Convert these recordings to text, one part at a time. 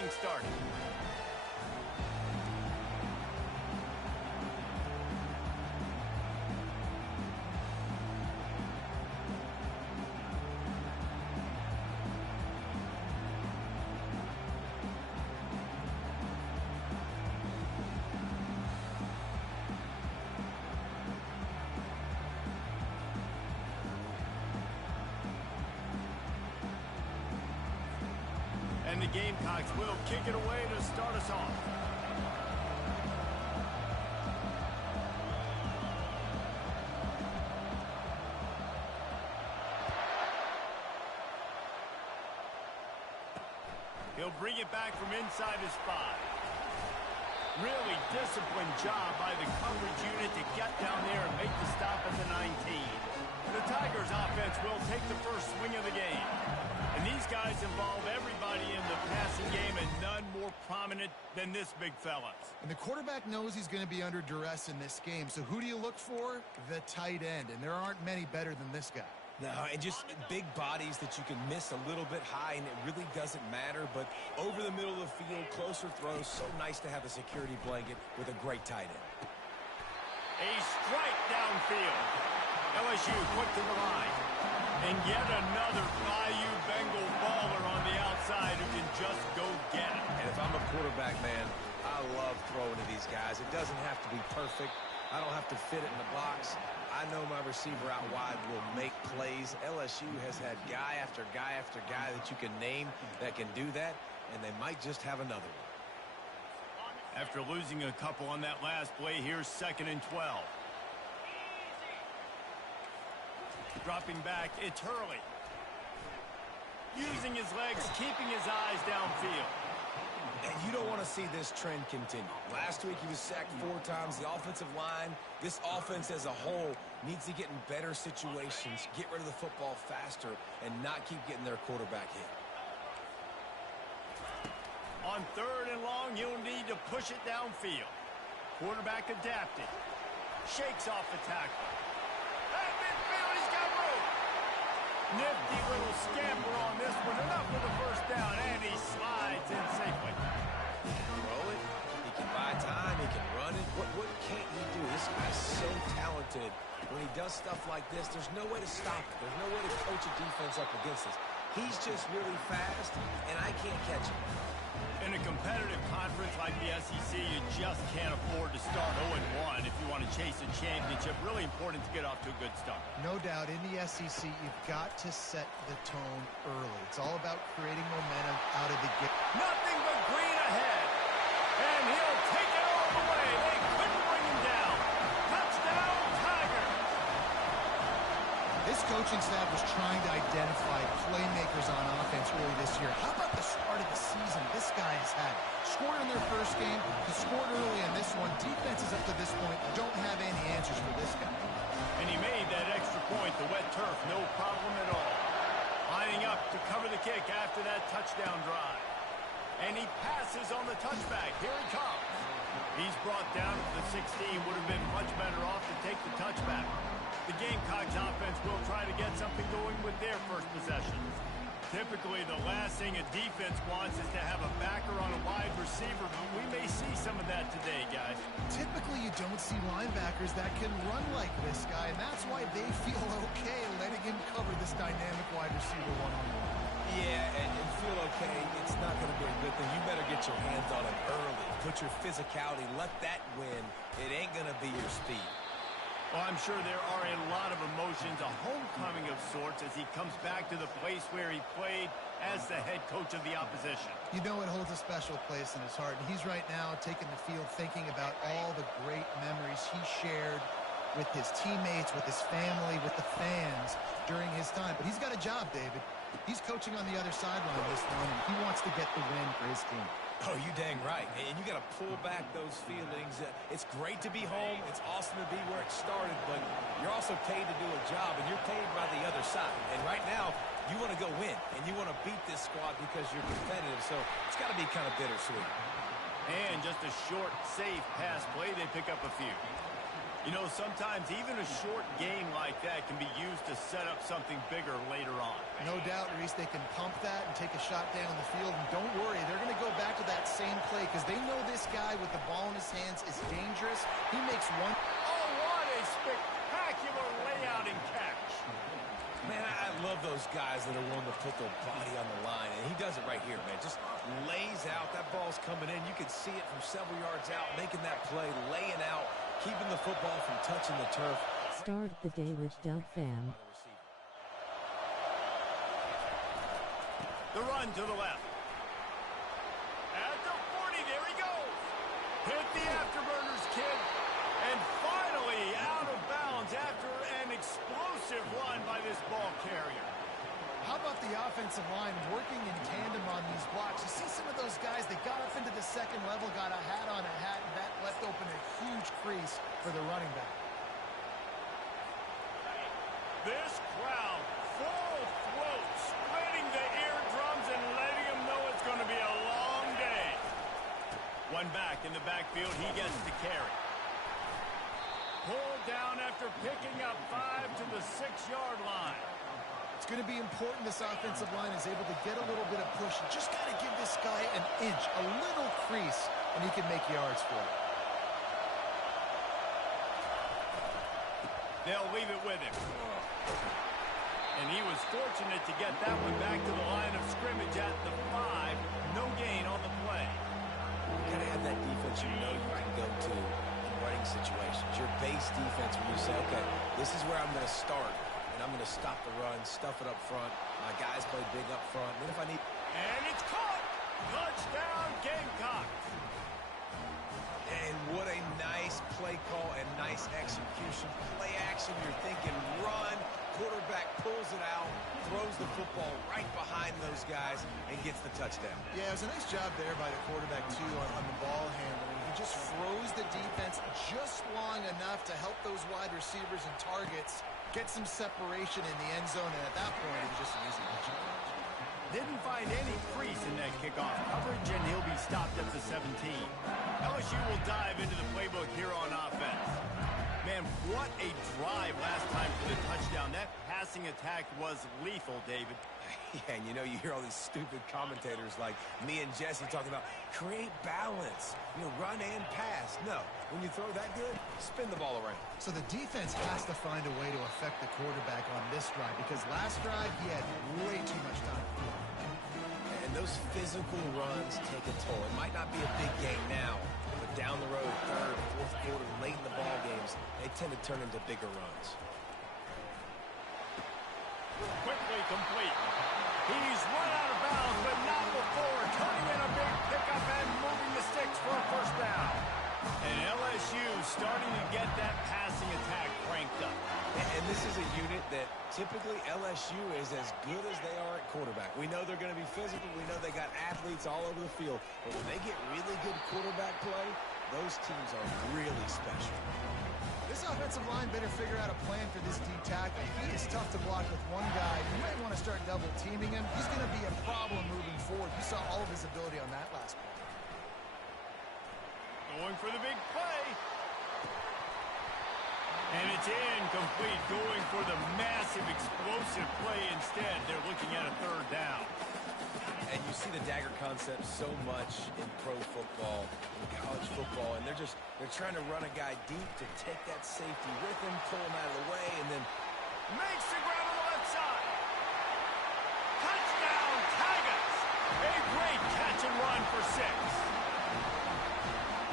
things started. And the Gamecocks will kick it away to start us off. He'll bring it back from inside his 5. Really disciplined job by the coverage unit to get down there and make the stop at the 19. The Tigers offense will take the first swing of the game. And these guys involve everybody in the passing game, and none more prominent than this big fella. And the quarterback knows he's going to be under duress in this game. So who do you look for? The tight end. And there aren't many better than this guy. No, and just big bodies that you can miss a little bit high, and it really doesn't matter. But over the middle of the field, closer throws, so nice to have a security blanket with a great tight end. A strike downfield. LSU quick to the line. And yet another Bayou Bengal baller on the outside who can just go get it. And if I'm a quarterback, man, I love throwing to these guys. It doesn't have to be perfect. I don't have to fit it in the box. I know my receiver out wide will make plays. LSU has had guy after guy after guy that you can name that can do that, and they might just have another one. After losing a couple on that last play, here's 2nd and 12. Dropping back, it's Hurley. Using his legs, keeping his eyes downfield. And you don't want to see this trend continue. Last week he was sacked 4 times. The offensive line, this offense as a whole, needs to get in better situations, get rid of the football faster, and not keep getting their quarterback hit. On 3rd and long, you'll need to push it downfield. Quarterback adapted. Shakes off the tackle. At midfield, he's got room. Nifty little scamper on this one. Enough for the first down, and he slides in safely. He can throw it. He can buy time. He can run it. What can't he do? This guy's so talented. When he does stuff like this, there's no way to stop it. There's no way to coach a defense up against this. He's just really fast, and I can't catch him. In a competitive conference like the SEC, you just can't afford to start 0-1 if you want to chase a championship. Really important to get off to a good start. No doubt, in the SEC, you've got to set the tone early. It's all about creating momentum out of the gate. Nothing but green ahead. And he'll take it all the way. They couldn't bring him down. Touchdown, Tigers. This coaching staff was trying to identify playmakers on offense early this year. How about the start of the season this guy has had? Scored in their first game. He scored early in this one. Defenses up to this point don't have any answers for this guy. And he made that extra point, the wet turf, no problem at all. Lining up to cover the kick after that touchdown drive. And he passes on the touchback. Here he comes. He's brought down to the 16. Would have been much better off to take the touchback. The Gamecocks offense will try to get something going with their first possession. Typically, the last thing a defense wants is to have a backer on a wide receiver, but we may see some of that today, guys. Typically, you don't see linebackers that can run like this guy, and that's why they feel okay letting him cover this dynamic wide receiver one-on-one. Yeah, and feel okay, it's not going to be a good thing. You better get your hands on him early. Put your physicality, let that win. It ain't going to be your speed. Well, I'm sure there are a lot of emotions, a homecoming of sorts as he comes back to the place where he played as the head coach of the opposition. You know it holds a special place in his heart, and he's right now taking the field thinking about all the great memories he shared with his teammates, with his family, with the fans during his time. But he's got a job, David. He's coaching on the other sideline this one, and he wants to get the win for his team. Oh, you dang right. And you got to pull back those feelings. It's great to be home. It's awesome to be where it started, but you're also paid to do a job, and you're paid by the other side. And right now, you want to go win, and you want to beat this squad because you're competitive, so it's got to be kind of bittersweet. And just a short, safe pass play, they pick up a few. You know, sometimes even a short game like that can be used to set up something bigger later on. No doubt, Reese, they can pump that and take a shot down the field. And don't worry, they're going to go back to guy with the ball in his hands is dangerous. He makes one. Oh, what a spectacular layout and catch. Man, I love those guys that are willing to put their body on the line, and he does it right here, man. Just lays out. That ball's coming in. You can see it from several yards out, making that play, laying out, keeping the football from touching the turf. Start the day with Doug Fam. The run to the left. At the 40, there he goes. Hit the afterburners, kid. And finally out of bounds after an explosive run by this ball carrier. How about the offensive line working in tandem on these blocks? You see some of those guys, they got up into the second level, got a hat on a hat, and that left open a huge crease for the running back. This crowd, full throat, splitting the eardrums and letting them know it's going to be a long day. One back in the backfield, he gets the carry. Pulled down after picking up 5 to the 6-yard line. It's going to be important this offensive line is able to get a little bit of push. You just got to give this guy an inch, a little crease, and he can make yards for it. They'll leave it with him. And he was fortunate to get that one back to the line of scrimmage at the 5. No gain on the play. You got to have that defense you know you can go to in running situations. Your base defense where you say, okay, this is where I'm going to start, and I'm going to stop the run, stuff it up front. My guys play big up front. And then if I need... And it's caught! Touchdown, Gamecocks! And what a nice play call and nice execution. Play action, you're thinking run. Quarterback pulls it out, throws the football right behind those guys, and gets the touchdown. Yeah, it was a nice job there by the quarterback, too, on the ball handling. He just froze the defense just long enough to help those wide receivers and targets get some separation in the end zone, and at that point, it was just an easy touchdown. Didn't find any crease in that kickoff coverage, and he'll be stopped at the 17. LSU will dive into the playbook here on offense. Man, what a drive last time for the touchdown. That passing attack was lethal, David. Yeah, and you know, you hear all these stupid commentators like me and Jesse talking about create balance, run and pass. No, when you throw that good, spin the ball around. So the defense has to find a way to affect the quarterback on this drive because last drive, he had way too much time. And those physical runs take a toll. It might not be a big game now, but down the road, third, fourth quarter, late in the ball games, they tend to turn into bigger runs. Quickly complete. He's run out of bounds, but not before turning in a big pickup and moving the sticks for a first down. And LSU starting to get that passing attack cranked up. And this is a unit that typically LSU is as good as they are at quarterback. We know they're going to be physical. We know they got athletes all over the field. But when they get really good quarterback play, those teams are really special. This offensive line better figure out a plan for this D tackle. He is tough to block with one guy. You might want to start double teaming him. He's going to be a problem moving forward. You saw all of his ability on that last play. Going for the big play. And it's incomplete, going for the massive explosive play instead. They're looking at a third down. And you see the dagger concept so much in pro football, in college football, and they're trying to run a guy deep to take that safety with him, pull him out of the way, and then makes the grab on the left side. Touchdown, Tigers! A great catch and run for 6.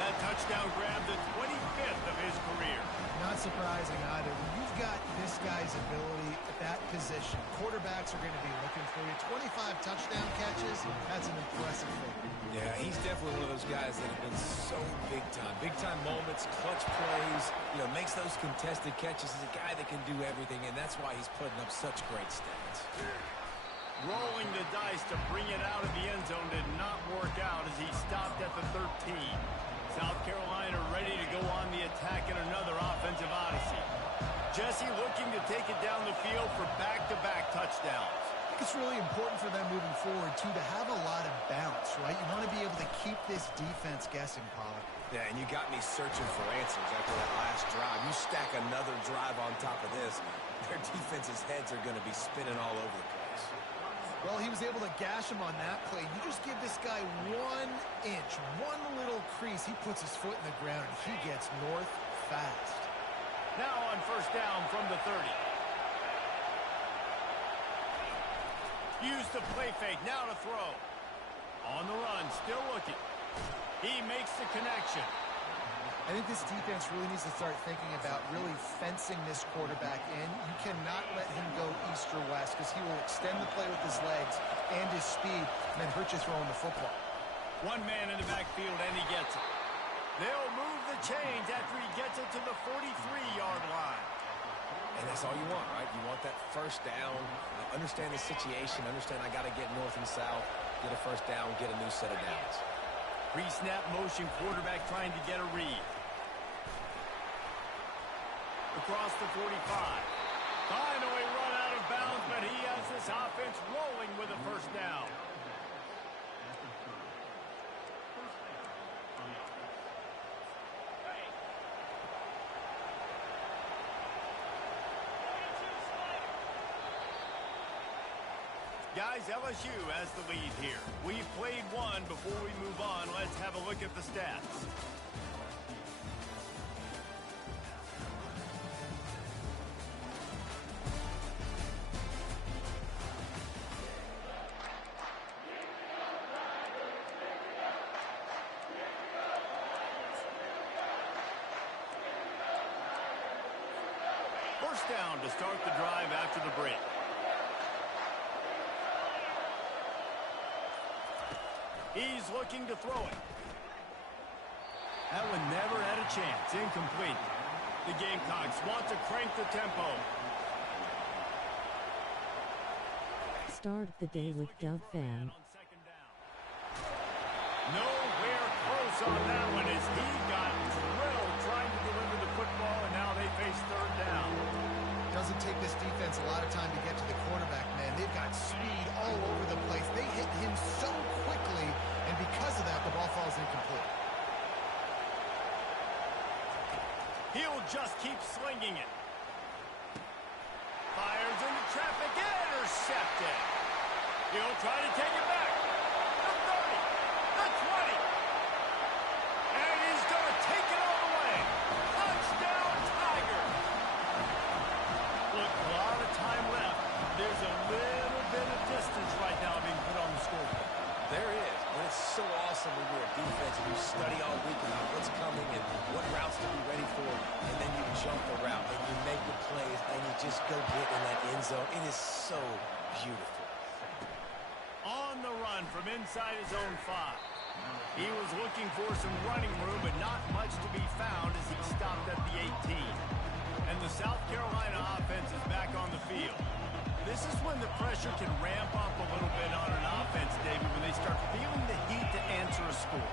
That touchdown grabbed the 25th of his career. Not surprising either. When you've got this guy's ability at that position, quarterbacks are going to be looking for you. 25 touchdown catches, that's an impressive thing. yeah, he's definitely one of those guys that have been so big time. Big time moments, clutch plays, makes those contested catches. He's a guy that can do everything, and that's why he's putting up such great stats. Rolling the dice to bring it out of the end zone did not work out as he stopped at the 13. South Carolina ready to go on the attack in another offensive odyssey. Jesse looking to take it down the field for back-to-back touchdowns. I think it's really important for them moving forward, too, to have a lot of bounce, right? You want to be able to keep this defense guessing, Pollard. Yeah, and you got me searching for answers after that last drive. You stack another drive on top of this, their defense's heads are going to be spinning all over the place. Well, he was able to gash him on that play. You just give this guy 1 inch, one little crease, he puts his foot in the ground, and he gets north fast. Now on first down from the 30. Use the play fake, now to throw. On the run, still looking. He makes the connection. I think this defense really needs to start thinking about really fencing this quarterback in. You cannot let him go east or west because he will extend the play with his legs and his speed and then hurt you throwing the football. One man in the backfield, and he gets it. They'll move the chains after he gets it to the 43-yard line. And that's all you want, right? You want that first down, understand the situation, understand I got to get north and south, get a first down, get a new set of downs. Pre-snap motion, quarterback trying to get a read. Across the 45. Finally run out of bounds, but he has this offense rolling with a first down. Guys, LSU has the lead here. We've played one. Before we move on, let's have a look at the stats. First down to start the drive after the break. He's looking to throw it. That one never had a chance. Incomplete. The Gamecocks want to crank the tempo. Start the day with Doug Fan. Nowhere close on that one as he got drilled trying to deliver the football, and now they face third down. Doesn't take this defense a lot of time to get to the quarterback, man. They've got speed all over the place. They hit him so quickly, and because of that, the ball falls incomplete. He'll just keep slinging it. Fires into traffic, intercepted. He'll try to take it back. The 30, the 20. And he's going to take it all the way. Touchdown, Tigers. Look, a lot of time left. There's a little bit of distance right now being put on the scoreboard. There is, and it's so awesome when you're a defense and you study all week about what's coming and what routes to be ready for, and then you jump the route and you make the plays and you just go get in that end zone. It is so beautiful. On the run from inside his own 5. He was looking for some running room, but not much to be found as he stopped at the 18. And the South Carolina offense is back on the field. This is when the pressure can ramp up a little bit on an offense, David, when they start feeling the heat to answer a score.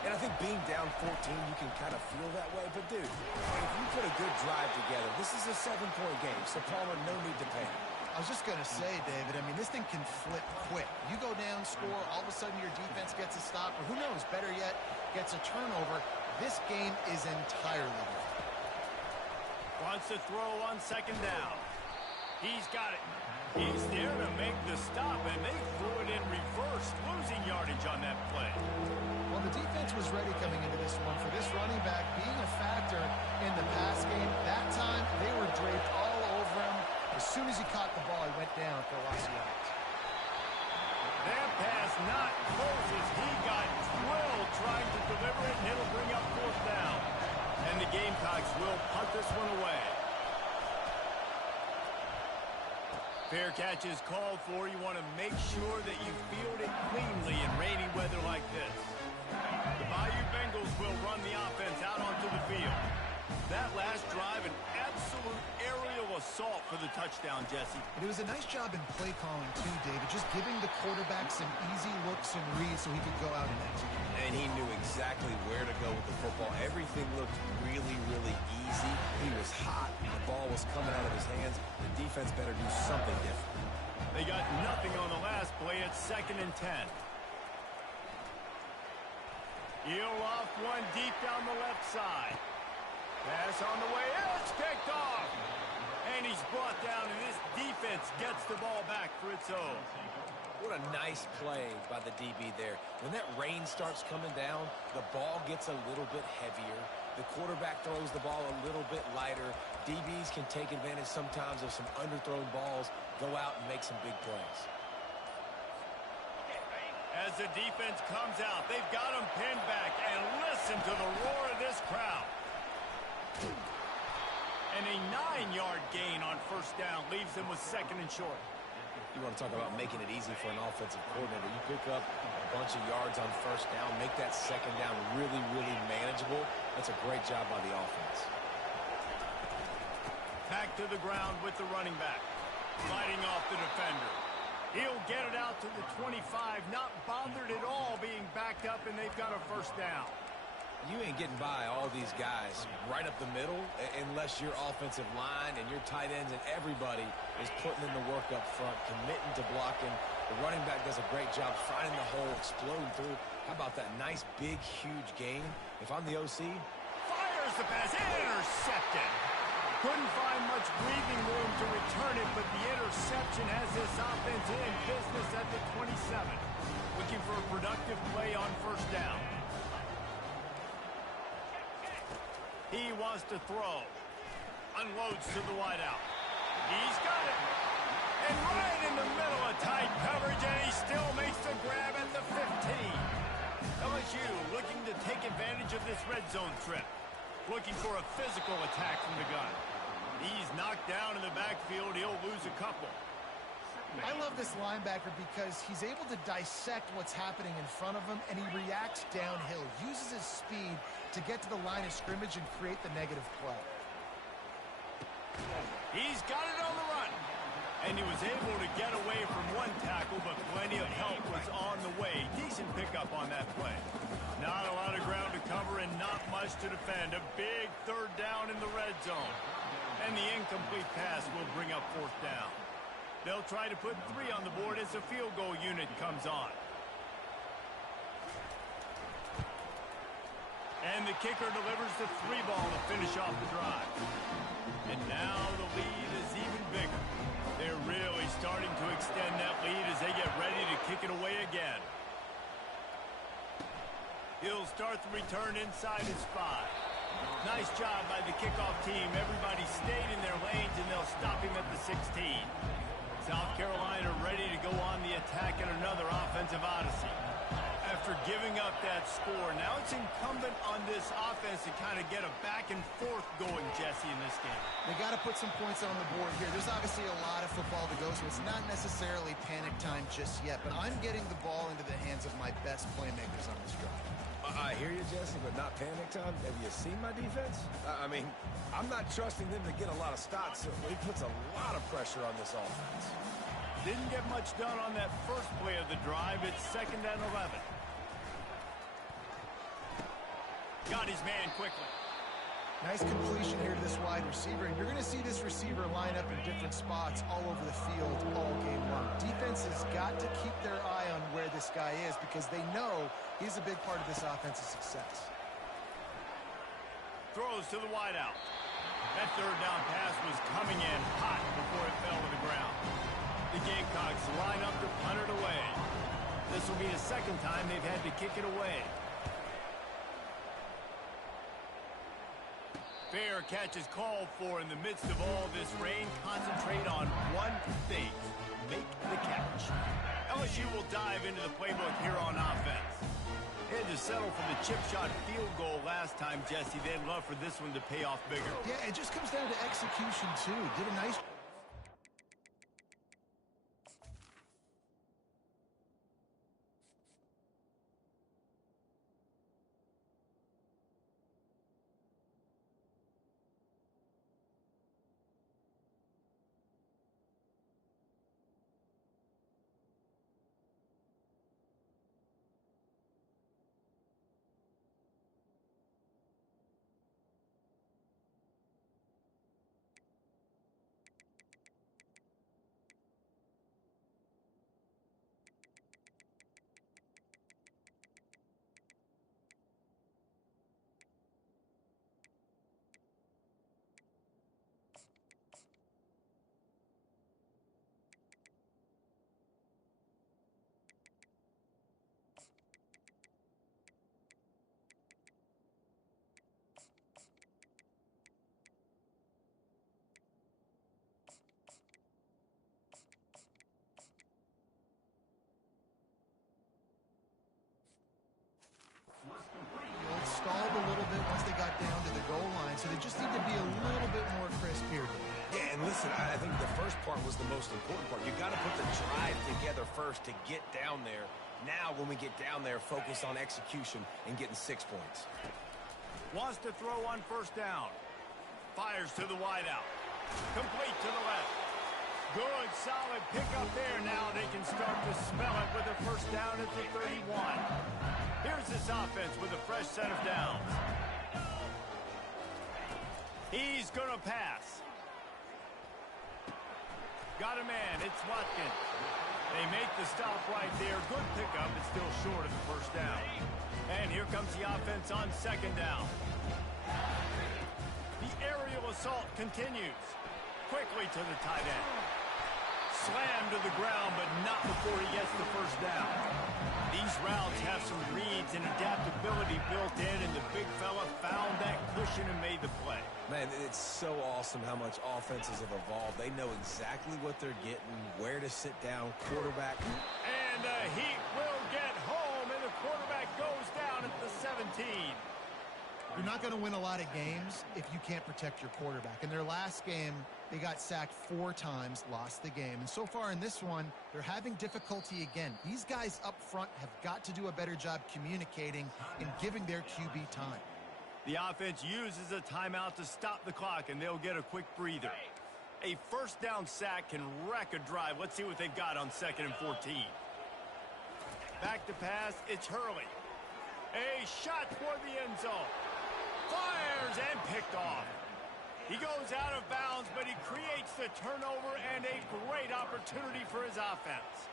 And I think being down 14, you can kind of feel that way. But, dude, if you put a good drive together, this is a 7-point game, so Palmer, no need to panic. I was just going to say, David, I mean, this thing can flip quick. You go down, score, all of a sudden your defense gets a stop, or who knows, better yet, gets a turnover. This game is entirely different. Wants to throw on second down. He's got it. He's there to make the stop, and they threw it in reverse, losing yardage on that play. Well, the defense was ready coming into this one for this running back being a factor in the pass game. That time, they were draped all over him. As soon as he caught the ball, he went down for a loss of yards. That pass not close as he got drilled trying to deliver it, and it'll bring up fourth down. And the Gamecocks will punt this one away. Fair catch is called for. You want to make sure that you field it cleanly in rainy weather like this. The Bayou Bengals will run the offense out onto the field. That last drive, an absolute aerial assault for the touchdown, Jesse. It was a nice job in play calling, too, David, just giving the quarterback some easy looks and reads so he could go out and execute. And he knew exactly where to go with the football. Everything looked really, really easy. He was hot. The ball was coming out of his hands. The defense better do something different. They got nothing on the last play. It's 2nd and 10. He'll off one deep down the left side. Pass on the way. It's picked off. And he's brought down, and this defense gets the ball back for its own. What a nice play by the DB there. When that rain starts coming down, the ball gets a little bit heavier. The quarterback throws the ball a little bit lighter. DBs can take advantage sometimes of some underthrown balls, go out and make some big plays. As the defense comes out, they've got him pinned back, and listen to the roar of this crowd. And a 9-yard gain on first down leaves them with second and short. You want to talk about making it easy for an offensive coordinator. You pick up a bunch of yards on first down, make that second down really, really manageable. That's a great job by the offense. Back to the ground with the running back. Fighting off the defender. He'll get it out to the 25, not bothered at all being backed up, and they've got a first down. You ain't getting by all these guys right up the middle unless your offensive line and your tight ends and everybody is putting in the work up front, committing to blocking. The running back does a great job finding the hole, exploding through. How about that nice, big, huge gain? If I'm the OC, Fires the pass, intercepted. Couldn't find much breathing room to return it, but the interception has this offense in business at the 27. Looking for a productive play on first down. He wants to throw. Unloads to the wideout. He's got it. And right in the middle of tight coverage, and he still makes the grab at the 15. LSU looking to take advantage of this red zone trip. Looking for a physical attack from the gun. He's knocked down in the backfield. He'll lose a couple. I love this linebacker because he's able to dissect what's happening in front of him, and he reacts downhill, uses his speed to get to the line of scrimmage and create the negative play. He's got it on the run. And he was able to get away from one tackle, but plenty of help was on the way. Decent pickup on that play. Not a lot of ground to cover and not much to defend. A big third down in the red zone. And the incomplete pass will bring up fourth down. They'll try to put 3 on the board as the field goal unit comes on. And the kicker delivers the 3 ball to finish off the drive. And now the lead is even bigger. They're really starting to extend that lead as they get ready to kick it away again. He'll start the return inside his 5. Nice job by the kickoff team. Everybody stayed in their lanes, and they'll stop him at the 16. South Carolina ready to go on the attack in another offensive odyssey. After giving up that score, now it's incumbent on this offense to kind of get a back and forth going, Jesse, in this game. They got to put some points on the board here. There's obviously a lot of football to go, so it's not necessarily panic time just yet, but I'm getting the ball into the hands of my best playmakers on this drive. I hear you, Jesse, but not panic time. Have you seen my defense? I mean, I'm not trusting them to get a lot of stops, so he puts a lot of pressure on this offense. Didn't get much done on that first play of the drive. It's 2nd and 11. Got his man quickly. Nice completion here to this wide receiver, and you're going to see this receiver line up in different spots all over the field all game long. Defense has got to keep their eye on where this guy is because they know he's a big part of this offense's success. Throws to the wideout. That third down pass was coming in hot before it fell to the ground. The Gamecocks line up to punt it away. This will be the 2nd time they've had to kick it away. Fair catch is called for in the midst of all this rain. Concentrate on one thing. Make the catch. LSU will dive into the playbook here on offense. They had to settle for the chip shot field goal last time, Jesse. They'd love for this one to pay off bigger. Yeah, it just comes down to execution, too. Did a nice listen, I think the first part was the most important part. You got to put the drive together first to get down there. Now, when we get down there, focus on execution and getting 6 points. Wants to throw on first down. Fires to the wideout. Complete to the left. Good, solid pickup there. Now they can start to smell it with a first down at the 31. Here's this offense with a fresh set of downs. He's going to pass. Got a man. It's Watkins. They make the stop right there. Good pickup. It's still short of the first down. And here comes the offense on second down. The aerial assault continues. Quickly to the tight end. Slammed to the ground, but not before he gets the first down. These routes have some reads and adaptability built in, and the big fella found that cushion and made the play. Man, it's so awesome how much offenses have evolved. They know exactly what they're getting, where to sit down, quarterback. And the Heat will get home, and the quarterback goes down at the 17. You're not going to win a lot of games if you can't protect your quarterback. In their last game, they got sacked 4 times, lost the game. And so far in this one, they're having difficulty again. These guys up front have got to do a better job communicating and giving their QB time. The offense uses a timeout to stop the clock, and they'll get a quick breather. A first down sack can wreck a drive. Let's see what they've got on 2nd and 14. Back to pass, it's Hurley. A shot toward the end zone. Fires and picked off. He goes out of bounds, but he creates the turnover and a great opportunity for his offense.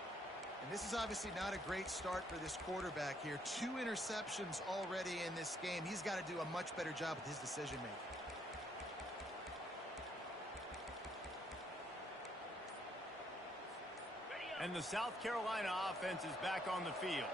And this is obviously not a great start for this quarterback here. 2 interceptions already in this game. He's got to do a much better job with his decision-making. And the South Carolina offense is back on the field.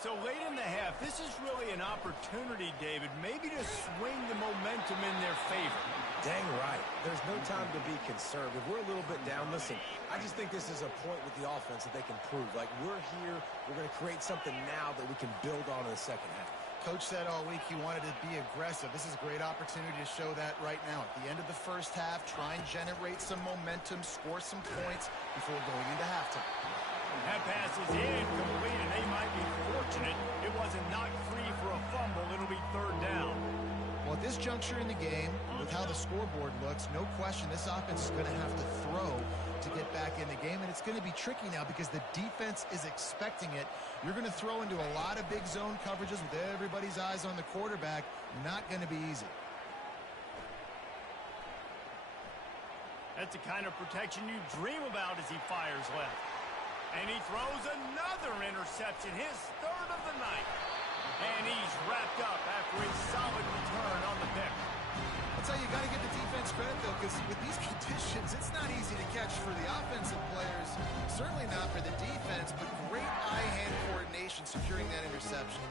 So late in the half, this is really an opportunity, David, maybe to swing the momentum in their favor. Dang right. There's no time to be conservative. We're a little bit down. Listen, I just think this is a point with the offense that they can prove. Like, we're here. We're going to create something now that we can build on in the second half. Coach said all week he wanted to be aggressive. This is a great opportunity to show that right now. At the end of the first half, try and generate some momentum, score some points before going into halftime. That pass is incomplete, and they might be fortunate it wasn't knocked free for a fumble. It'll be 3rd down. Well, at this juncture in the game, with how the scoreboard looks, no question this offense is going to have to throw to get back in the game, and it's going to be tricky now because the defense is expecting it. You're going to throw into a lot of big zone coverages with everybody's eyes on the quarterback. Not going to be easy. That's the kind of protection you dream about as he fires left. And he throws another interception, his 3rd of the night. And he's wrapped up after a solid return on the pick. That's how you got to give the defense credit, though, because with these conditions, it's not easy to catch for the offensive players. Certainly not for the defense, but great eye-hand coordination securing that interception.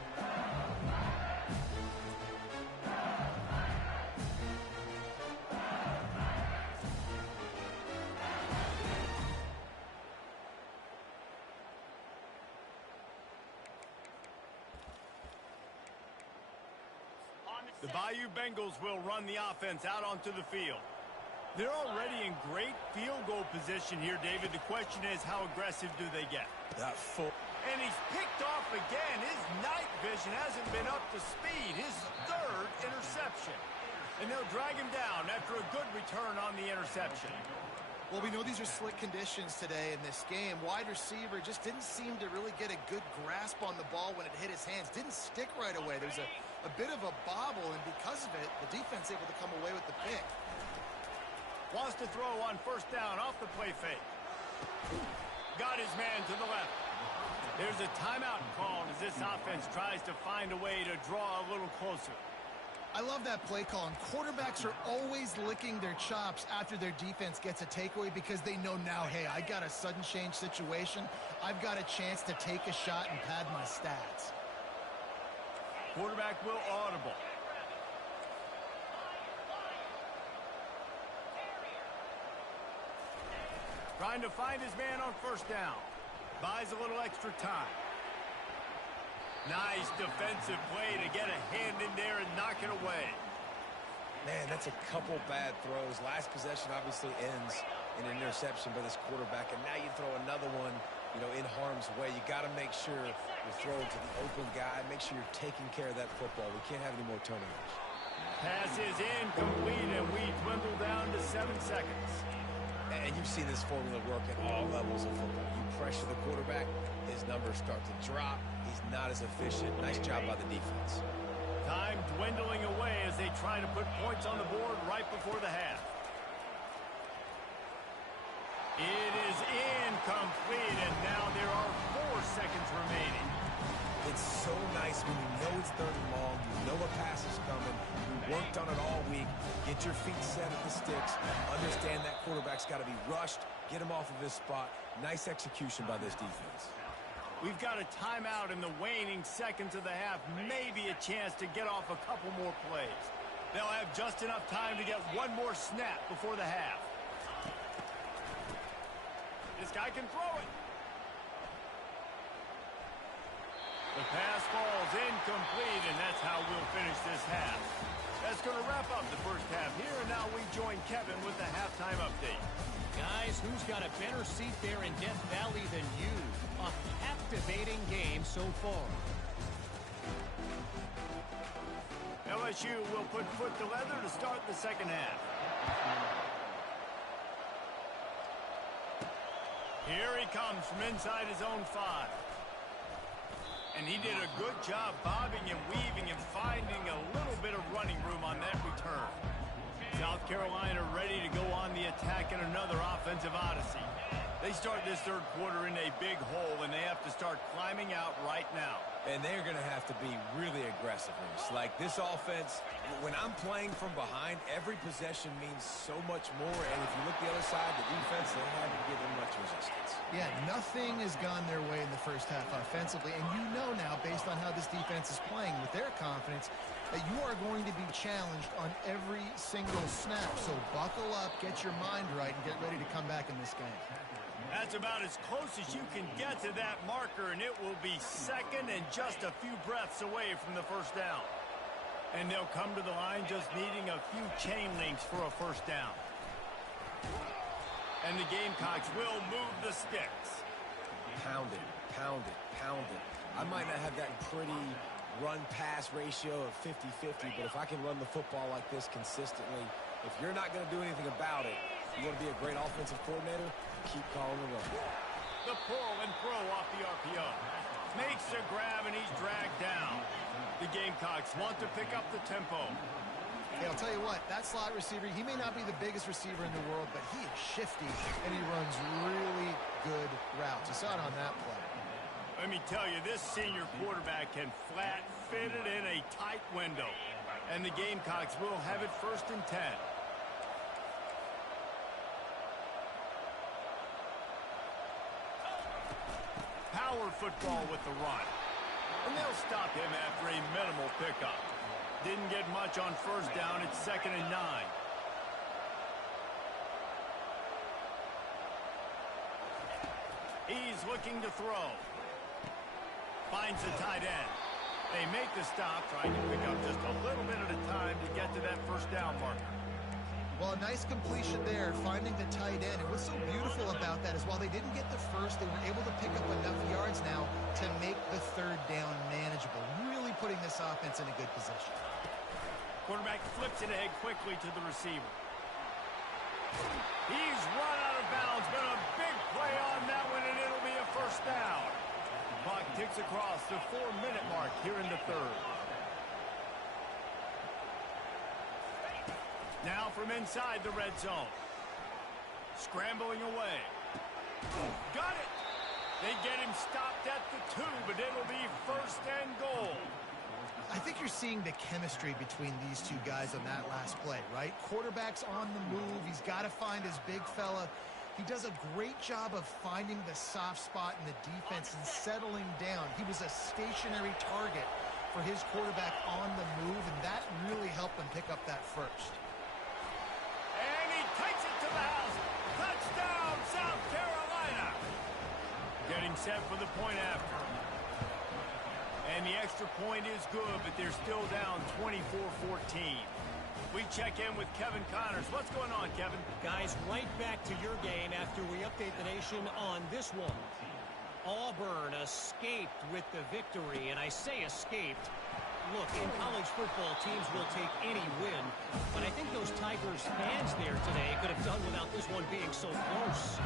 The Bayou Bengals will run the offense out onto the field. They're already in great field goal position here, David. The question is, how aggressive do they get? And he's picked off again. His night vision hasn't been up to speed. His 3rd interception. And they'll drag him down after a good return on the interception. Well, we know these are slick conditions today in this game. Wide receiver just didn't seem to really get a good grasp on the ball when it hit his hands. Didn't stick right away. There's a bit of a bobble, and because of it, the defense able to come away with the pick. Wants to throw on first down off the play fake. Got his man to the left. There's a timeout called as this offense tries to find a way to draw a little closer. I love that play call, and quarterbacks are always licking their chops after their defense gets a takeaway because they know now, hey, I got a sudden change situation. I've got a chance to take a shot and pad my stats. Quarterback will audible. Trying to find his man on first down. Buys a little extra time. Nice defensive play to get a hand in there and knock it away. Man, that's a couple bad throws. Last possession obviously ends in an interception by this quarterback, and now you throw another one, in harm's way. You got to make sure you're throwing to the open guy. Make sure you're taking care of that football. We can't have any more turnovers. Pass is incomplete, and we dwindle down to 7 seconds. And you've seen this formula work at all levels of football. You pressure the quarterback, his numbers start to drop. He's not as efficient. Nice job by the defense. Time dwindling away as they try to put points on the board right before the half. It is incomplete, and now there are 4 seconds remaining. It's so nice when you know it's 3rd and long, you know a pass is coming, you worked on it all week, get your feet set at the sticks, understand that quarterback's got to be rushed, get him off of his spot. Nice execution by this defense. We've got a timeout in the waning seconds of the half, maybe a chance to get off a couple more plays. They'll have just enough time to get one more snap before the half. This guy can throw it. The pass falls incomplete, and that's how we'll finish this half. That's going to wrap up the first half here, and now we join Kevin with the halftime update. Guys, who's got a better seat there in Death Valley than you? A captivating game so far. LSU will put foot to leather to start the second half. Here he comes from inside his own 5. And he did a good job bobbing and weaving and finding a little bit of running room on that return. South Carolina ready to go on the attack in another offensive odyssey. They start this third quarter in a big hole, and they have to start climbing out right now. And they're going to have to be really aggressive. Like this offense, when I'm playing from behind, every possession means so much more. And if you look the other side, the defense, they haven't given much resistance. Yeah, nothing has gone their way in the first half offensively. And you know now, based on how this defense is playing with their confidence, that you are going to be challenged on every single snap. So buckle up, get your mind right, and get ready to come back in this game. That's about as close as you can get to that marker, and it will be second and just a few breaths away from the first down. And they'll come to the line just needing a few chain links for a first down. And the Gamecocks will move the sticks. Pound it, pound it, pound it. I might not have that pretty run-pass ratio of 50-50, but if I can run the football like this consistently, if you're not going to do anything about it, you want to be a great offensive coordinator, keep calling the run. The pull and throw off the RPO. Makes the grab, and he's dragged down. The Gamecocks want to pick up the tempo. Hey, I'll tell you what, that slot receiver, he may not be the biggest receiver in the world, but he is shifty, and he runs really good routes. You saw it on that play. Let me tell you, this senior quarterback can flat fit it in a tight window. And the Gamecocks will have it 1st and 10. Power football with the run. And they'll stop him after a minimal pickup. Didn't get much on first down. It's 2nd and 9. He's looking to throw. Finds the tight end. They make the stop, trying to pick up just a little bit at a time to get to that first down marker. Well, a nice completion there, finding the tight end. And what's so beautiful about that is while they didn't get the first, they were able to pick up enough yards now to make the third down manageable, really putting this offense in a good position. Quarterback flips it ahead quickly to the receiver. He's run out of bounds, but a big play on that one, and it'll be a first down. Clock ticks across the 4-minute mark here in the third. Now from inside the red zone. Scrambling away. Got it. They get him stopped at the 2, but it'll be 1st and goal. I think you're seeing the chemistry between these two guys on that last play, right? Quarterback's on the move. He's got to find his big fella. He does a great job of finding the soft spot in the defense and settling down. He was a stationary target for his quarterback on the move, and that really helped them pick up that first. And he takes it to the house. Touchdown, South Carolina. Getting set for the point after. And And the extra point is good, but they're still down 24-14. We check in with Kevin Connors. What's going on, Kevin? Guys, right back to your game after we update the nation on this one. Auburn escaped with the victory, and I say escaped. Look, in college football, teams will take any win, but I think those Tigers fans there today could have done without this one being so close.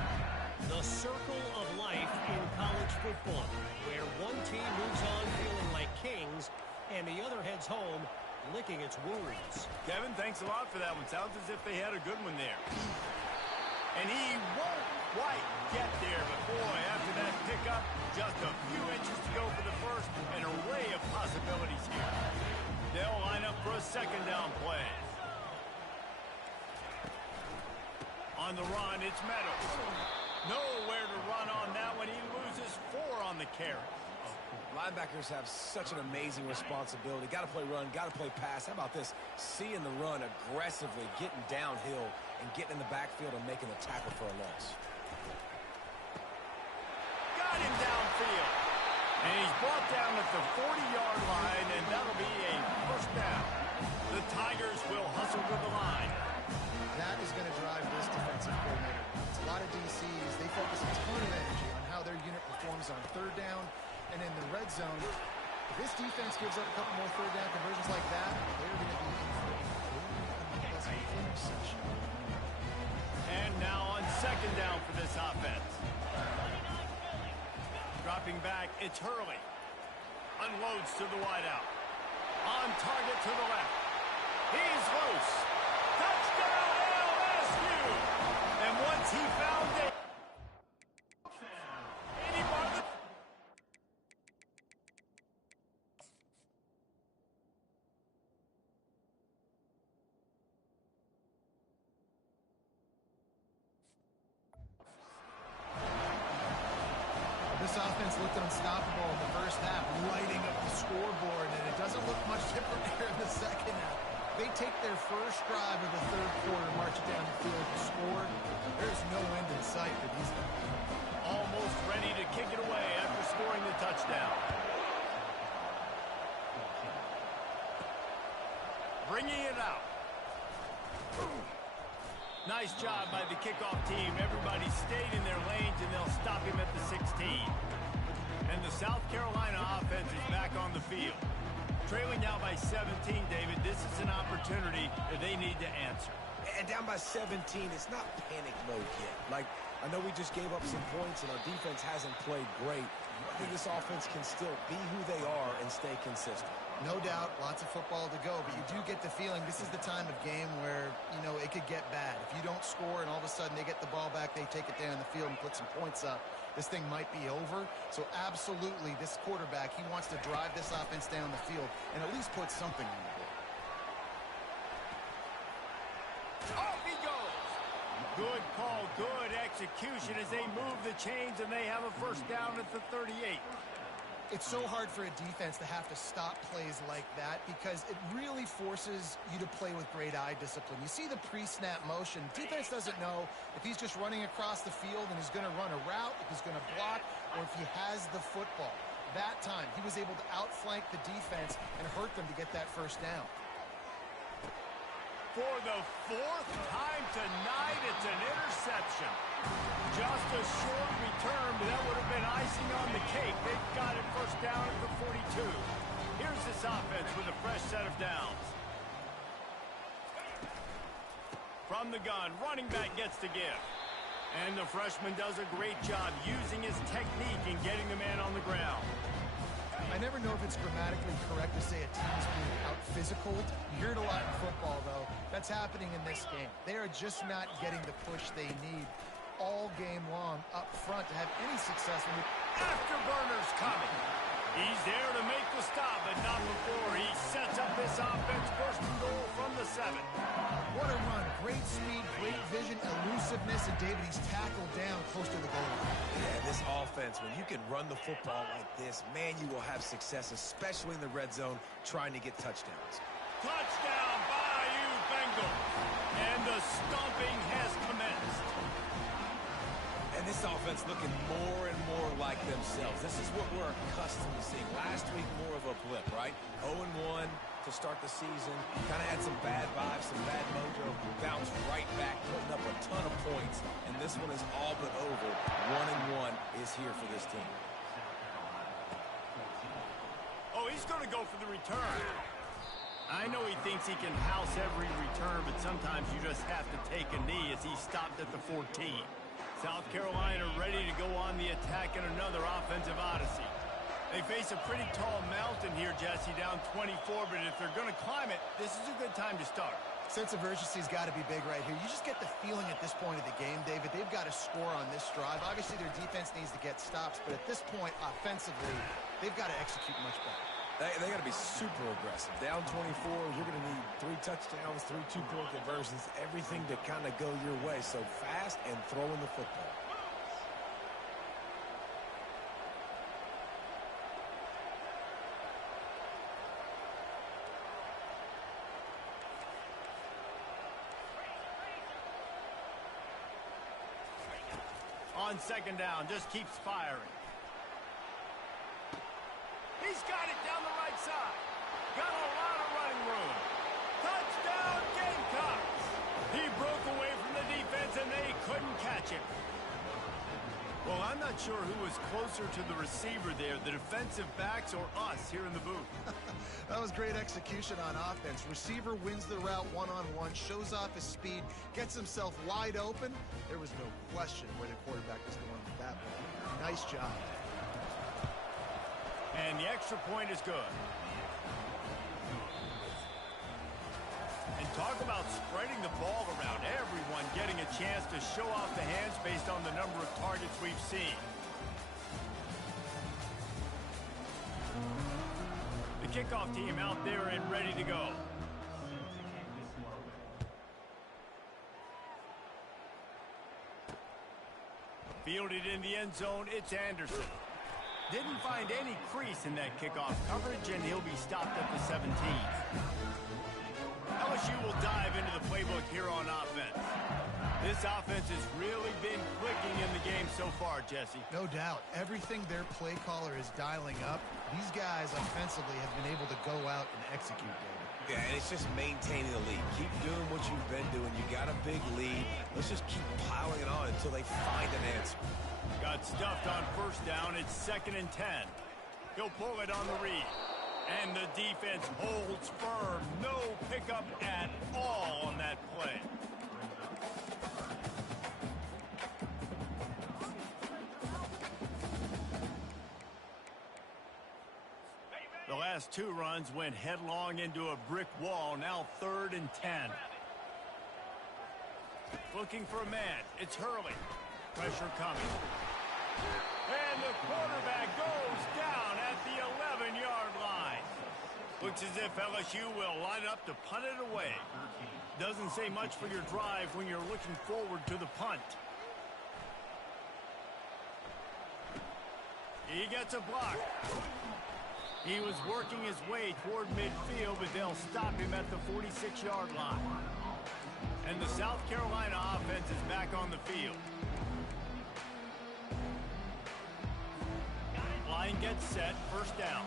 The circle of life in college football, where one team moves on feeling like kings, and the other heads home licking its wounds. Kevin, thanks a lot for that one. Sounds as if they had a good one there. And he won't quite get there, but boy, after that pickup, just a few inches to go for the first, an array of possibilities here. They'll line up for a second down play. On the run, it's Meadows. Nowhere to run on that one. He loses 4 on the carry. Linebackers have such an amazing responsibility. Got to play run, got to play pass. How about this? Seeing the run aggressively, getting downhill, and getting in the backfield and making a tackle for a loss. Got him downfield. And he's brought down at the 40-yard line, and that'll be a first down. The Tigers will hustle to the line. That is going to drive this defensive coordinator. It's a lot of DCs. They focus a ton of energy on how their unit performs on third down. And in the red zone, if this defense gives up a couple more third down conversions like that, they're going to be in for a very interception. And now on second down for this offense. Dropping back, it's Hurley. Unloads to the wideout. On target to the left. He's loose. Touchdown LSU! And once he found it, this offense looked unstoppable in the first half, lighting up the scoreboard, and it doesn't look much different here in the second half. They take their first drive of the third quarter, march it down the field to score. There's no end in sight for these guys. almost ready to kick it away after scoring the touchdown. Bringing it out. Nice job by the kickoff team. Everybody stayed in their lanes, and they'll stop him at the 16. And the South Carolina offense is back on the field. Trailing now by 17, David. This is an opportunity that they need to answer. And down by 17, it's not panic mode yet. Like, I know we just gave up some points, and our defense hasn't played great. I think this offense can still be who they are and stay consistent. No doubt, lots of football to go, but you do get the feeling this is the time of game where, you know, it could get bad. If you don't score and all of a sudden they get the ball back, they take it down the field and put some points up, this thing might be over. So absolutely, this quarterback, he wants to drive this offense down the field and at least put something on the board. Off he goes. Good call, good execution as they move the chains, and they have a first down at the 38. It's so hard for a defense to have to stop plays like that because it really forces you to play with great eye discipline. You see the pre-snap motion. Defense doesn't know if he's just running across the field and he's going to run a route, if he's going to block, or if he has the football. That time, he was able to outflank the defense and hurt them to get that first down. For the fourth time tonight, it's an interception. Just a short return, but that would have been icing on the cake. They've got it first down at the 42. Here's this offense with a fresh set of downs. From the gun, running back gets to give. And the freshman does a great job using his technique and getting the man on the ground. I never know if it's grammatically correct to say a team is being out-physicaled. You hear it a lot in football, though. That's happening in this game. They are just not getting the push they need all game long up front to have any success. Afterburner's coming. He's there to make the stop, but not before he sets up this offense first and goal from the 7. What a run. Great speed, great vision, elusiveness, and David, he's tackled down close to the goal line. Yeah, this offense, when you can run the football like this, man, you will have success, especially in the red zone, trying to get touchdowns. Touchdown, Bayou Bengals. And the stomping has commenced. And this offense looking more and more like themselves. This is what we're accustomed to seeing. Last week, more of a blip, right? 0-1 to start the season. Kind of had some bad vibes, some bad mojo. Bounced right back, putting up a ton of points. And this one is all but over. 1-1 is here for this team. Oh, he's going to go for the return. I know he thinks he can house every return, but sometimes you just have to take a knee as he stopped at the 14. South Carolina ready to go on the attack in another offensive odyssey. They face a pretty tall mountain here, Jesse, down 24, but if they're going to climb it, this is a good time to start. Sense of urgency's got to be big right here. You just get the feeling at this point of the game, David, they've got to score on this drive. Obviously, their defense needs to get stops, but at this point, offensively, they've got to execute much better. They got to be super aggressive. Down 24, you're going to need 3 touchdowns, 3 two-point conversions, everything to kind of go your way. So fast and throwing the football. On second down, just keeps firing. He's got it down the right side. Got a lot of running room. Touchdown, Gamecocks! He broke away from the defense, and they couldn't catch him. Well, I'm not sure who was closer to the receiver there, the defensive backs or us here in the booth. That was great execution on offense. Receiver wins the route one-on-one, shows off his speed, gets himself wide open. There was no question where the quarterback was going with that ball. Nice job. And the extra point is good. And talk about spreading the ball around. Everyone getting a chance to show off the hands based on the number of targets we've seen. The kickoff team out there and ready to go. Fielded in the end zone, it's Anderson. Didn't find any crease in that kickoff coverage, and he'll be stopped at the 17. LSU will dive into the playbook here on offense. This offense has really been clicking in the game so far, Jesse. No doubt. Everything their play caller is dialing up, these guys offensively have been able to go out and execute, David. Yeah, and it's just maintaining the lead. Keep doing what you've been doing. You got a big lead. Let's just keep piling it on until they find an answer. Got stuffed on first down. It's 2nd and 10. He'll pull it on the read. And the defense holds firm. No pickup at all on that play. The last 2 runs went headlong into a brick wall. Now 3rd and 10. Looking for a man. It's Hurley. Pressure coming. And the quarterback goes down at the 11-yard line. Looks as if LSU will line up to punt it away. Doesn't say much for your drive when you're looking forward to the punt. He gets a block. He was working his way toward midfield, but they'll stop him at the 46-yard line. And the South Carolina offense is back on the field. Line gets set, first down.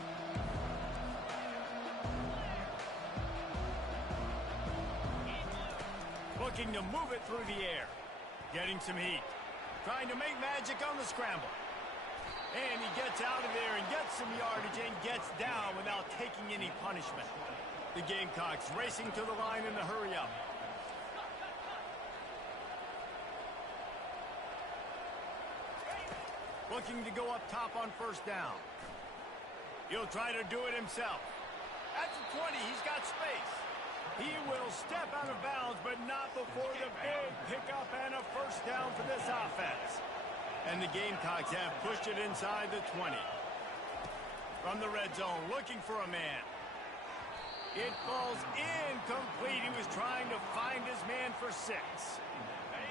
Looking to move it through the air. Getting some heat. Trying to make magic on the scramble. And he gets out of there and gets some yardage and gets down without taking any punishment. The Gamecocks racing to the line in the hurry-up. Looking to go up top on first down. He'll try to do it himself. At the 20, he's got space. He will step out of bounds, but not before the big pickup and a first down for this offense. And the Gamecocks have pushed it inside the 20. From the red zone, looking for a man. It falls incomplete. He was trying to find his man for 6.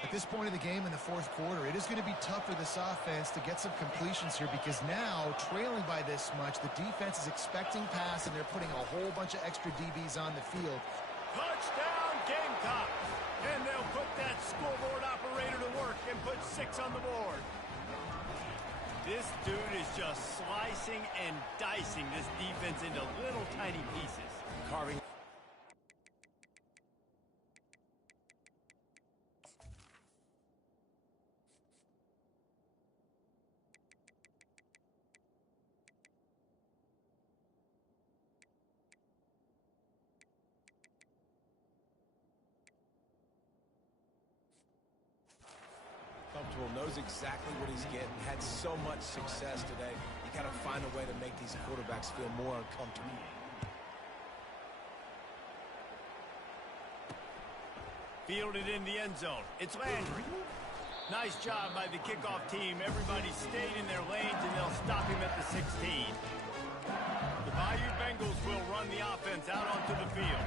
At this point of the game in the 4th quarter, it is going to be tough for this offense to get some completions here because now, trailing by this much, the defense is expecting pass and they're putting a whole bunch of extra DBs on the field. Touchdown, Gamecocks. And they'll put that scoreboard operator to work and put 6 on the board. This dude is just slicing and dicing this defense into little tiny pieces. Carving. Comfortable, knows exactly what he's getting, had so much success today. You got to find a way to make these quarterbacks feel more uncomfortable. Fielded in the end zone. It's Landry. Nice job by the kickoff team. Everybody stayed in their lanes, and they'll stop him at the 16. The Bayou Bengals will run the offense out onto the field.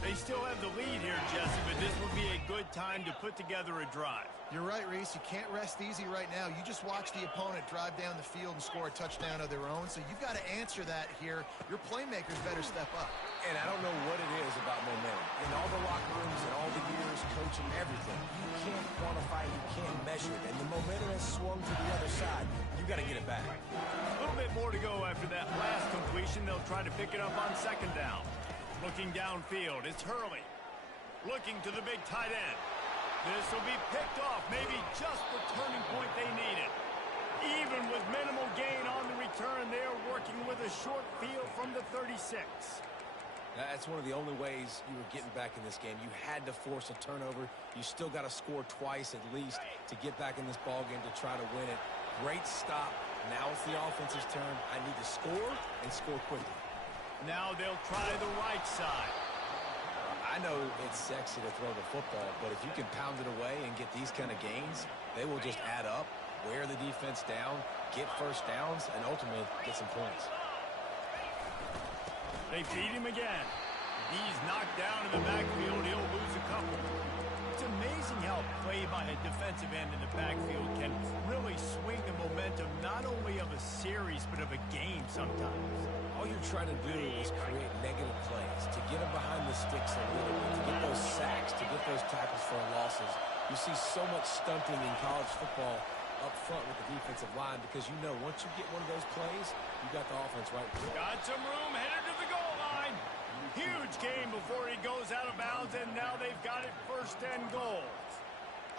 They still have the lead here, Jesse, but this would be a good time to put together a drive. You're right, Reese. You can't rest easy right now. You just watch the opponent drive down the field and score a touchdown of their own, so you've got to answer that here. Your playmakers better step up. And I don't know what it is about momentum. In all the locker rooms and all the years, coaching, everything, you can't quantify, you can't measure it. And the momentum has swung to the other side. You got to get it back. A little bit more to go after that last completion. They'll try to pick it up on second down. Looking downfield, it's Hurley. Looking to the big tight end. This will be picked off, maybe just the turning point they needed. Even with minimal gain on the return, they're working with a short field from the 36. That's one of the only ways you were getting back in this game. You had to force a turnover. You still got to score twice at least to get back in this ball game to try to win it. Great stop. Now it's the offense's turn. I need to score and score quickly. Now they'll try the right side. I know it's sexy to throw the football, but if you can pound it away and get these kind of gains, they will just add up, wear the defense down, get first downs, and ultimately get some points. They beat him again. He's knocked down in the backfield. He'll lose a couple. It's amazing how play by a defensive end in the backfield can really swing the momentum not only of a series but of a game sometimes. All you're trying to do is create negative plays, to get them behind the sticks a little bit, to get those sacks, to get those tackles for losses. You see so much stunting in college football up front with the defensive line because you know once you get one of those plays, you got the offense right. Got some room, headed to the goal line. Huge game before he goes out of bounds, and now they've got it first and goal.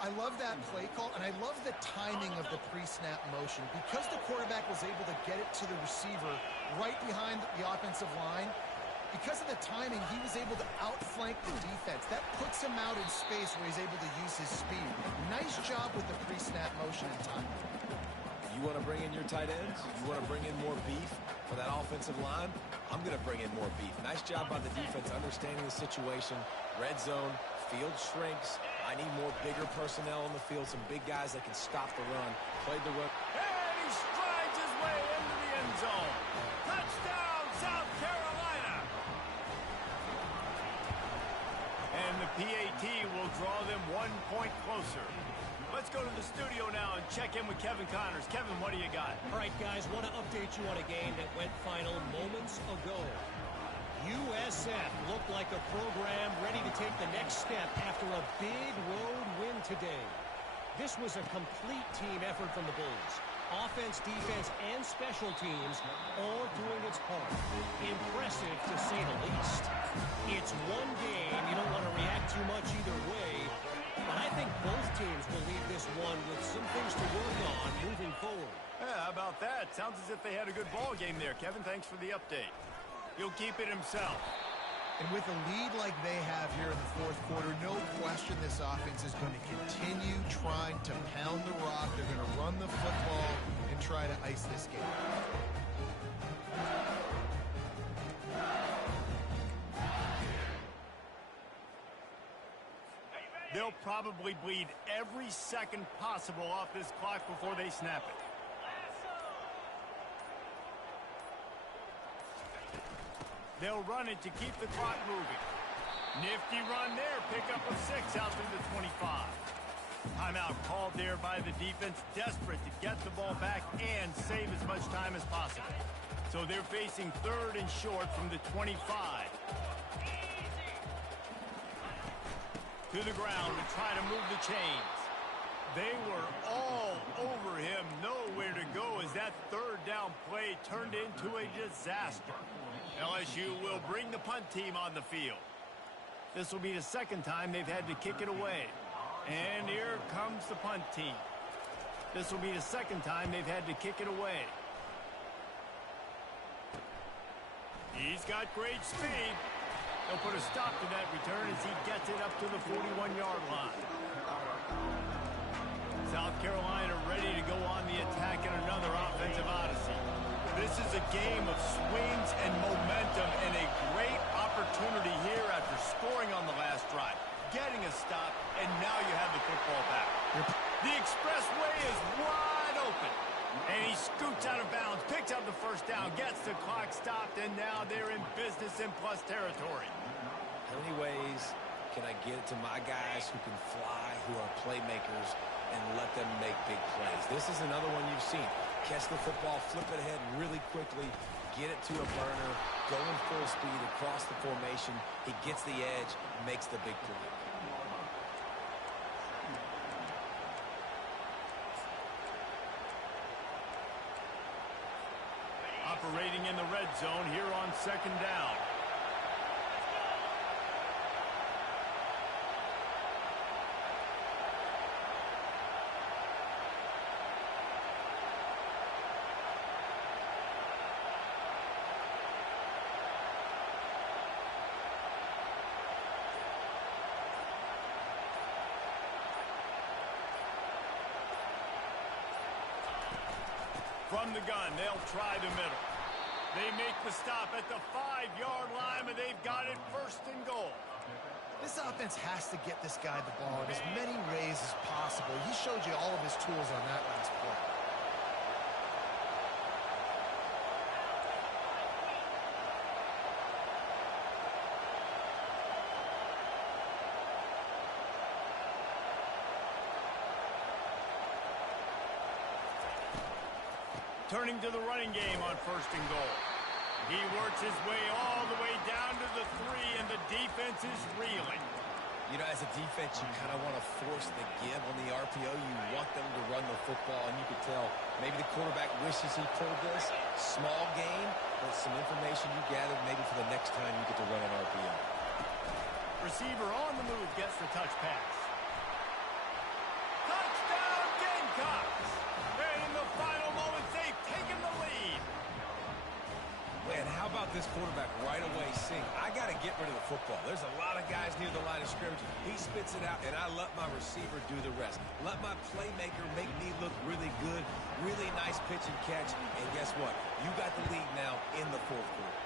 I love that play call, and I love the timing of the pre-snap motion. Because the quarterback was able to get it to the receiver right behind the offensive line, because of the timing, he was able to outflank the defense. That puts him out in space where he's able to use his speed. Nice job with the pre-snap motion and timing. You want to bring in your tight ends? You want to bring in more beef for that offensive line? I'm going to bring in more beef. Nice job by the defense understanding the situation. Red zone, field shrinks. I need more bigger personnel on the field, some big guys that can stop the run. Played the run. And he strides his way into the end zone. Touchdown, South Carolina. And the PAT will draw them 1 point closer. Let's go to the studio now and check in with Kevin Connors. Kevin, what do you got? All right, guys, want to update you on a game that went final moments ago. USF looked like a program ready to take the next step after a big road win today. This was a complete team effort from the Bulls. Offense, defense, and special teams all doing its part. Impressive, to say the least. It's one game. You don't want to react too much either way. But I think both teams will leave this one with some things to work on moving forward. Yeah, how about that? Sounds as if they had a good ball game there. Kevin, thanks for the update. He'll keep it himself. And with a lead like they have here in the fourth quarter, no question this offense is going to continue trying to pound the rock. They're going to run the football and try to ice this game. They'll probably bleed every second possible off this clock before they snap it. They'll run it to keep the clock moving. Nifty run there. Pickup of 6 out through the 25. Timeout called there by the defense, desperate to get the ball back and save as much time as possible. So they're facing 3rd and short from the 25. to the ground to try to move the chains. They were all over him, nowhere to go as that third down play turned into a disaster. LSU will bring the punt team on the field. This will be the second time they've had to kick it away. And here comes the punt team. This will be the second time they've had to kick it away. He's got great speed. He'll put a stop to that return as he gets it up to the 41-yard line. South Carolina ready to go on the attack in another offensive odyssey. This is a game of swings and momentum and a great opportunity here after scoring on the last drive, getting a stop, and now you have the football back. The expressway is wide open, and he scoots out of bounds, picks up the first down, gets the clock stopped, and now they're in business in plus territory. How many ways can I get it to my guys who can fly, who are playmakers, and let them make big plays? This is another one you've seen. Catch the football, flip it ahead really quickly, get it to a burner, going full speed across the formation. He gets the edge, makes the big play. Operating in the red zone here on second down. From the gun, they'll try the middle. They make the stop at the 5-yard line, but they've got it first and goal. This offense has to get this guy the ball in as many ways as possible. He showed you all of his tools on that last play. Turning to the running game on first and goal. He works his way all the way down to the 3, and the defense is reeling. You know, as a defense, you kind of want to force the give on the RPO. You want them to run the football, and you can tell maybe the quarterback wishes he pulled this. Small gain, but some information you gathered maybe for the next time you get to run an RPO. Receiver on the move gets the touch pass. Touchdown Gamecocks! And in the final moments, they've taken the lead. Man, how about this quarterback right away saying, I got to get rid of the football. There's a lot of guys near the line of scrimmage. He spits it out, and I let my receiver do the rest. Let my playmaker make me look really good. Really nice pitch and catch. And guess what? You got the lead now in the fourth quarter.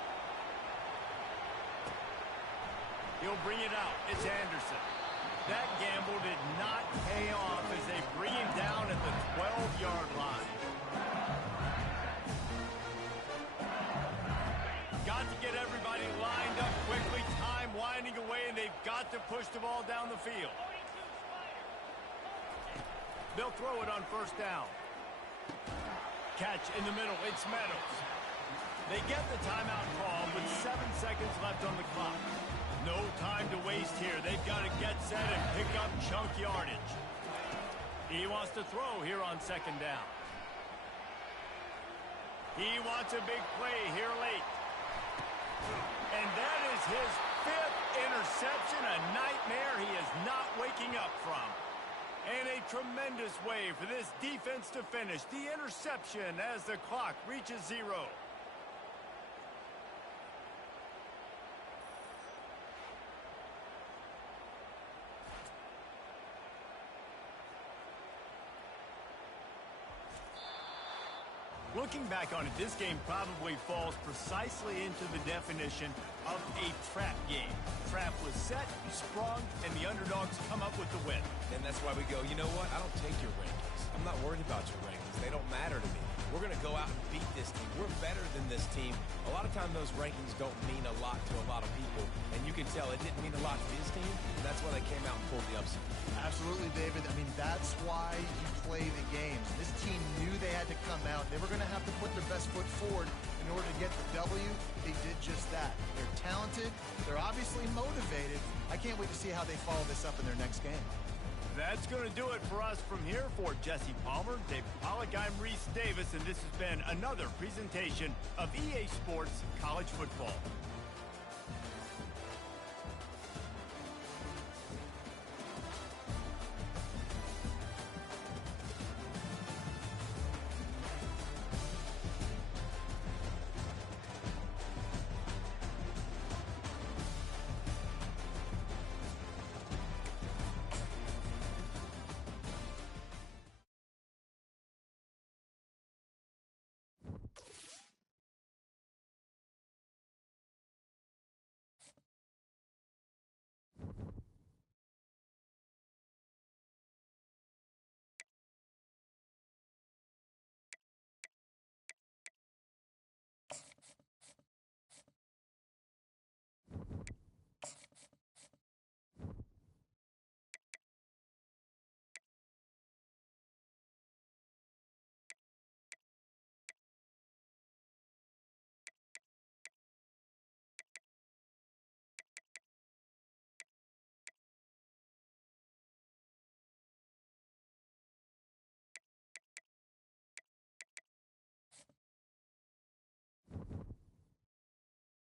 He'll bring it out. It's Anderson. That gamble did not pay off as they bring him down at the 12-yard line. Got to get everybody lined up quickly. Time winding away, and they've got to push the ball down the field. They'll throw it on first down. Catch in the middle. It's Meadows. They get the timeout call with 7 seconds left on the clock. No time to waste here. They've got to get set and pick up chunk yardage. He wants to throw here on second down. He wants a big play here late. And that is his 5th interception, a nightmare he is not waking up from. And a tremendous way for this defense to finish the interception as the clock reaches 0. Looking back on it, this game probably falls precisely into the definition of a trap game. Trap was set, sprung, and the underdogs come up with the win. And that's why we go, you know what? I don't take your rankings. I'm not worried about your rankings. They don't matter to me. We're going to go out and beat this team. We're better than this team. A lot of times those rankings don't mean a lot to a lot of people. And you can tell it didn't mean a lot to his team. And that's why they came out and pulled the upset. Absolutely, David. I mean, that's why you play the games. This team knew they had to come out. They were going to have to put their best foot forward in order to get the W. They did just that. They're talented. They're obviously motivated. I can't wait to see how they follow this up in their next game. That's going to do it for us from here. For Jesse Palmer, Dave Pollack, I'm Reese Davis, and this has been another presentation of EA Sports College Football.